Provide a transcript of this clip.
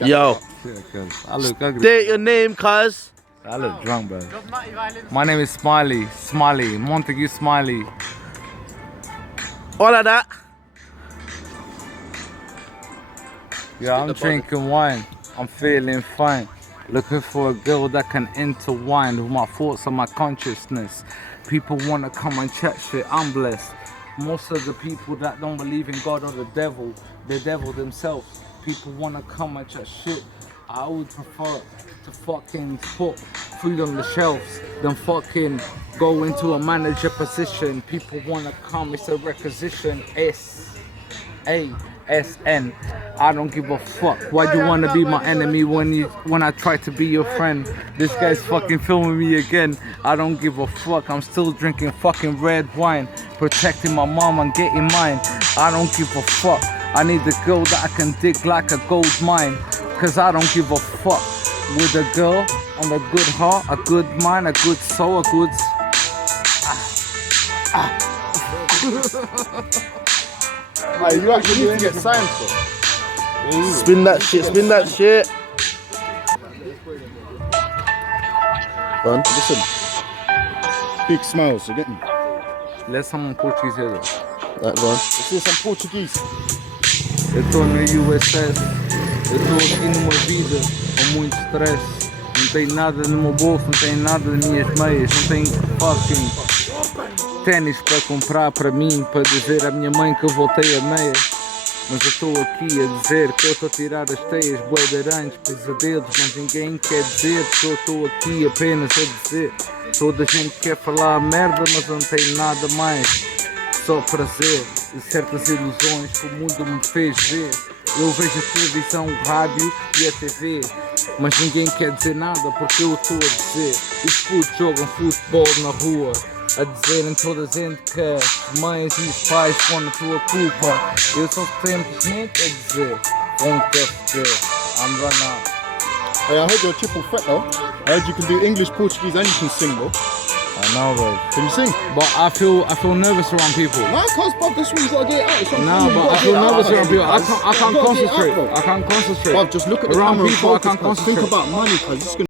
Yo, Yeah, cuz. I look ugly. state your name, cuz. I look drunk, bro. My name is Smiley, Montague Smiley. All of that. Yeah, I'm drinking wine. I'm feeling fine. Looking for a girl that can intertwine with my thoughts and my consciousness. People wanna come and chat shit. I'm blessed. Most of the people that don't believe in God or the devil themselves. People wanna come and chat shit. I would prefer to fucking put food on the shelves than fucking go into a manager position. People wanna come, it's a requisition. S-A-S-N. I don't give a fuck. Why you wanna be my enemy when I try to be your friend? This guy's fucking filming me again. I don't give a fuck. I'm still drinking fucking red wine, protecting my mom and getting mine. I don't give a fuck. I need a girl that I can dig like a gold mine. Cause I don't give a fuck. With a girl and a good heart, a good mind, a good soul, a good... Hey, you actually need to get signed for. Spin that shit, spin that shit. Go on. Listen. Big smiles, you get me? Let's someone Portuguese here though. Right, go on. Let's hear some Portuguese. Eu tô no USS, eu tô aqui numa vida com muito stress. Não tem nada no meu bolso, não tem nada nas minhas meias, não tem fucking ténis para comprar para mim, para dizer à minha mãe que eu voltei a meias. Mas eu estou aqui a dizer que eu estou a tirar as teias, bué de aranhas, pesadelos, mas ninguém quer dizer que eu estou aqui apenas a dizer. Toda a gente quer falar merda, mas não tem nada mais. Só prazer e certas ilusões que o mundo me fez ver. Eu vejo a televisão, o rádio e a TV, mas ninguém quer dizer nada porque eu estou a dizer. Os putos jogam futebol na rua, a dizerem toda a gente que as mães e os pais foram a tua culpa. Eu só simplesmente a dizer, won't I'm run out. Hey, I heard you're a triple threat though. I heard you can do English, Portuguese and you can sing though. I know, bro. Can you sing? But I feel nervous around people. No, cause bro, this one you gotta get it out. It's something No, you but gotta I feel get it out. nervous around people. I You can't gotta get it out, concentrate. bro. I can't concentrate. Bro, just look at the Around camera and people, I focus, can't cuz. Think concentrate. about money, cause it's gonna